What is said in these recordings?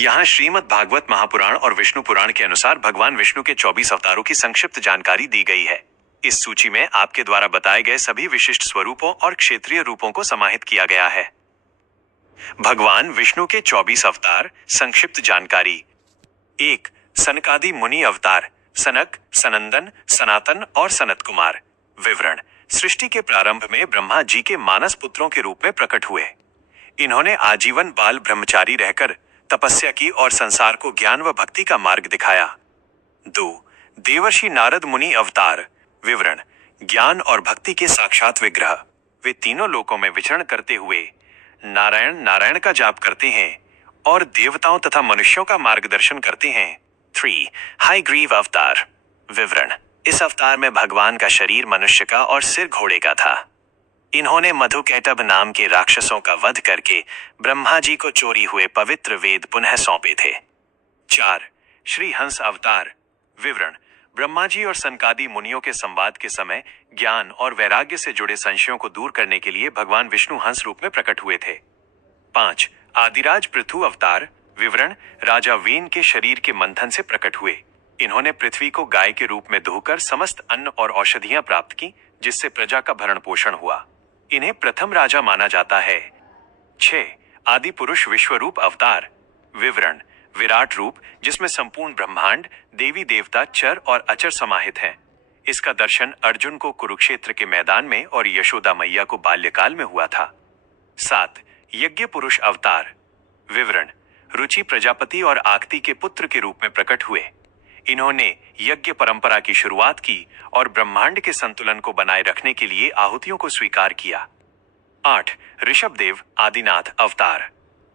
यहाँ श्रीमद् भागवत महापुराण और विष्णु पुराण के अनुसार भगवान विष्णु के 24 अवतारों की संक्षिप्त जानकारी दी गई है। इस सूची में आपके द्वारा बताए गए सभी विशिष्ट स्वरूपों और क्षेत्रीय रूपों को समाहित किया गया है। भगवान विष्णु के 24 अवतार संक्षिप्त जानकारी। 1. सनकादि मुनि अवतार, सनक, सनंदन, सनातन और सनत कुमार। विवरण। सृष्टि के प्रारंभ में ब्रह्मा जी के मानस पुत्रों के रूप में प्रकट हुए। इन्होंने आजीवन बाल ब्रह्मचारी रहकर तपस्या की और संसार को ज्ञान व भक्ति का मार्ग दिखाया। 2. देवर्षि नारद मुनि अवतार। विवरण। ज्ञान और भक्ति के साक्षात विग्रह। वे तीनों लोकों में विचरण करते हुए नारायण नारायण का जाप करते हैं और देवताओं तथा मनुष्यों का मार्गदर्शन करते हैं। 3. हायग्रीव अवतार। विवरण। इस अवतार में भगवान का शरीर मनुष्य का और सिर घोड़े का था। इन्होंने मधुकैटभ नाम के राक्षसों का वध करके ब्रह्मा जी को चोरी हुए पवित्र वेद पुनः सौंपे थे। 4. श्री हंस अवतार। विवरण। ब्रह्मा जी और सनकादि मुनियों के संवाद के समय ज्ञान और वैराग्य से जुड़े संशयों को दूर करने के लिए भगवान विष्णु हंस रूप में प्रकट हुए थे। 5. आदिराज पृथु अवतार। विवरण। राजा वीन के शरीर के मंथन से प्रकट हुए। इन्होंने पृथ्वी को गाय के रूप में दुहकर समस्त अन्न और औषधियां प्राप्त की, जिससे प्रजा का भरण पोषण हुआ। इन्हें प्रथम राजा माना जाता है। 6. आदि पुरुष विश्वरूप अवतार। विवरण। विराट रूप जिसमें संपूर्ण ब्रह्मांड, देवी देवता, चर और अचर समाहित हैं। इसका दर्शन अर्जुन को कुरुक्षेत्र के मैदान में और यशोदा मैया को बाल्यकाल में हुआ था। 7. यज्ञ पुरुष अवतार। विवरण। रुचि प्रजापति और आकृति के पुत्र के रूप में प्रकट हुए। इन्होंने यज्ञ परंपरा की शुरुआत की और ब्रह्मांड के संतुलन को बनाए रखने के लिए आहुतियों को स्वीकार किया। 8. ऋषभदेव आदिनाथ अवतार।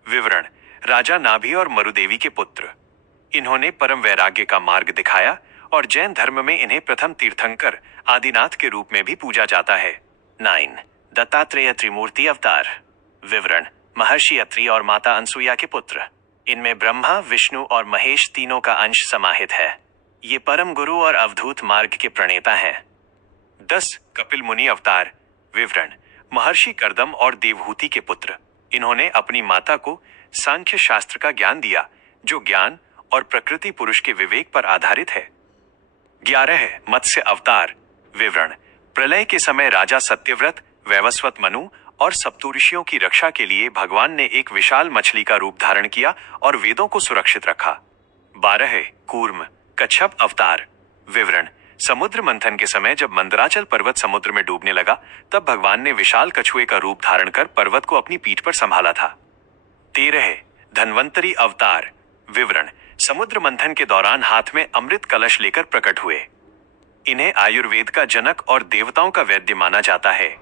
विवरण। राजा नाभि और मरुदेवी के पुत्र। इन्होंने परम वैराग्य का मार्ग दिखाया और जैन धर्म में इन्हें प्रथम तीर्थंकर आदिनाथ के रूप में भी पूजा जाता है। 9. दत्तात्रेय त्रिमूर्ति अवतार। विवरण। महर्षि अत्रि और माता अनसुया के पुत्र। इनमें ब्रह्मा, विष्णु और महेश तीनों का अंश समाहित है। ये परम गुरु और अवधूत मार्ग के प्रणेता हैं। 10. कपिल मुनि अवतार। विवरण। महर्षि कर्दम और देवहूति के पुत्र। इन्होंने अपनी माता को सांख्य शास्त्र का ज्ञान दिया, जो ज्ञान और प्रकृति पुरुष के विवेक पर आधारित है। 11. मत्स्य अवतार। विवरण। प्रलय के समय राजा सत्यव्रत, वैवस्वत मनु और सप्तऋषियों की रक्षा के लिए भगवान ने एक विशाल मछली का रूप धारण किया और वेदों को सुरक्षित रखा। 12. कूर्म कच्छप अवतार। विवरण। समुद्र मंथन के समय जब मंदराचल पर्वत समुद्र में डूबने लगा, तब भगवान ने विशाल कछुए का रूप धारण कर पर्वत को अपनी पीठ पर संभाला था। 13. धन्वंतरी अवतार। विवरण। समुद्र मंथन के दौरान हाथ में अमृत कलश लेकर प्रकट हुए। इन्हें आयुर्वेद का जनक और देवताओं का वैद्य माना जाता है।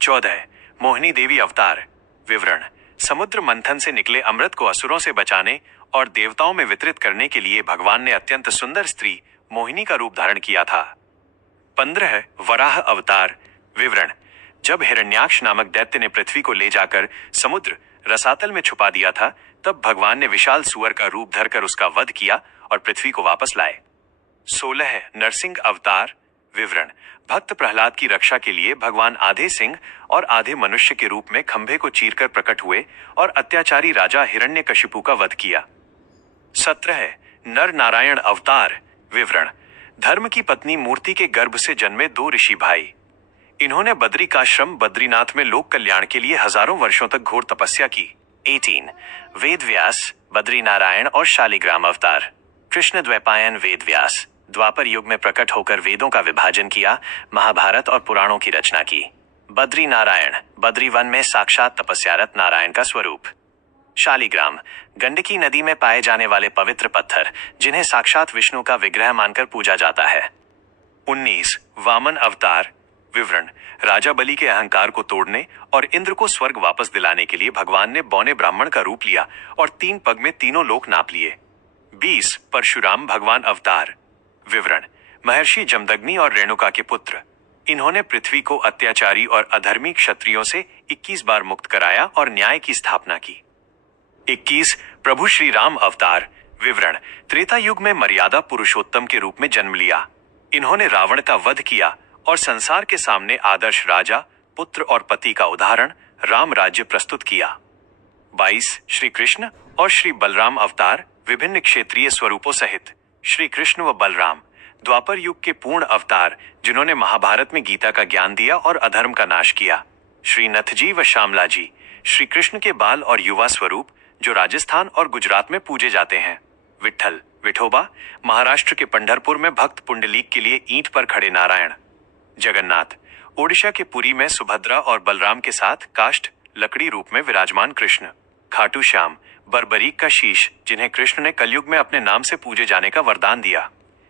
14. मोहिनी देवी अवतार। विवरण। समुद्र मंथन से निकले अमृत को असुरों से बचाने और देवताओं में वितरित करने के लिए भगवान ने अत्यंत सुंदर स्त्री मोहिनी का रूप धारण किया था। 15. वराह अवतार। विवरण। जब हिरण्याक्ष नामक दैत्य ने पृथ्वी को ले जाकर समुद्र रसातल में छुपा दिया था, तब भगवान ने विशाल सुअर का रूप धरकर उसका वध किया और पृथ्वी को वापस लाए। 16. नरसिंह अवतार। विवरण। भक्त प्रहलाद की रक्षा के लिए भगवान आधे सिंह और आधे मनुष्य के रूप में खंभे को चीरकर प्रकट हुए और अत्याचारी राजा हिरण्यकशिपु का वध किया। 17. नर नारायण अवतार। विवरण। धर्म की पत्नी मूर्ति के गर्भ से जन्मे 2 ऋषि भाई। इन्होंने बद्रिकाश्रम बद्रीनाथ में लोक कल्याण के लिए हजारों वर्षों तक घोर तपस्या की। 18. वेद व्यास, बद्री नारायण और शालिग्राम अवतार। कृष्ण द्वैपायन वेद व्यास द्वापर युग में प्रकट होकर वेदों का विभाजन किया, महाभारत और पुराणों की रचना की। बद्री नारायण बद्री वन में साक्षात तपस्यारत नारायण का स्वरूप। शालिग्राम गंडकी नदी में पाए जाने वाले पवित्र पत्थर, जिन्हें साक्षात विष्णु का विग्रह मानकर पूजा जाता है। 19. वामन अवतार। विवरण। राजा बलि के अहंकार को तोड़ने और इंद्र को स्वर्ग वापस दिलाने के लिए भगवान ने बौने ब्राह्मण का रूप लिया और 3 पग में तीनों लोक नाप लिए। 20. परशुराम भगवान अवतार। विवरण। महर्षि जमदग्नि और रेणुका के पुत्र। इन्होंने पृथ्वी को अत्याचारी और अधर्मी क्षत्रियों से 21 बार मुक्त कराया और न्याय की स्थापना की। 21. प्रभु श्री राम अवतार। विवरण। त्रेता युग में मर्यादा पुरुषोत्तम के रूप में जन्म लिया। इन्होंने रावण का वध किया और संसार के सामने आदर्श राजा, पुत्र और पति का उदाहरण राम राज्य प्रस्तुत किया। 22. श्री कृष्ण और श्री बलराम अवतार विभिन्न क्षेत्रीय स्वरूपों सहित श्री कृष्ण व बलराम द्वापर युग के पूर्ण अवतार जिन्होंने महाभारत में गीता का ज्ञान दिया और अधर्म का नाश किया। श्री नथजी व श्यामला जी श्री कृष्ण के बाल और युवा स्वरूप जो राजस्थान और गुजरात में पूजे जाते हैं। विट्ठल विठोबा महाराष्ट्र के पंढरपुर में भक्त पुंडलीक के लिए ईंट पर खड़े नारायण। जगन्नाथ ओडिशा के पुरी में सुभद्रा और बलराम के साथ काष्ठ लकड़ी रूप में विराजमान कृष्ण। खाटू श्याम बरबरीक का शीश जिन्हें कृष्ण ने कलयुग में अपने नाम से पूजे जाने का वरदान दिया।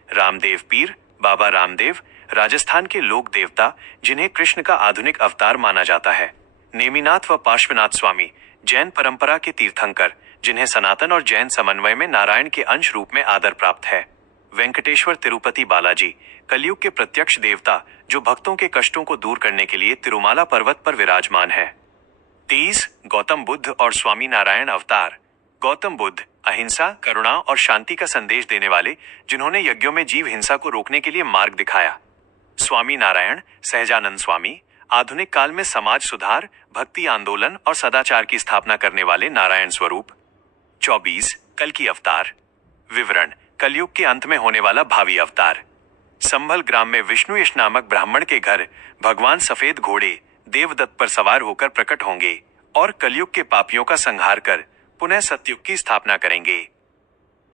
रामदेव पीर बाबा रामदेव राजस्थान के लोक देवता जिन्हें कृष्ण का आधुनिक अवतार माना जाता है। नेमिनाथ व पार्श्वनाथ स्वामी जैन परंपरा के तीर्थंकर जिन्हें सनातन और जैन समन्वय में नारायण के अंश रूप में आदर प्राप्त है। वेंकटेश्वर तिरुपति बालाजी कलयुग के प्रत्यक्ष देवता जो भक्तों के कष्टों को दूर करने के लिए तिरुमाला पर्वत पर विराजमान है। 23 गौतम बुद्ध और स्वामी नारायण अवतार। गौतम बुद्ध अहिंसा करुणा और शांति का संदेश देने वाले जिन्होंने यज्ञों में जीव हिंसा को रोकने के लिए मार्ग दिखाया। स्वामी नारायण सहजानंद स्वामी आधुनिक काल में समाज सुधार भक्ति आंदोलन और सदाचार की स्थापना करने वाले नारायण स्वरूप। 24 कल्कि अवतार। विवरण कलयुग के अंत में होने वाला भावी अवतार। संभल ग्राम में विष्णुयश नामक ब्राह्मण के घर भगवान सफेद घोड़े देवदत्त पर सवार होकर प्रकट होंगे और कलयुग के पापियों का संहार कर पुनः सतयुग की स्थापना करेंगे।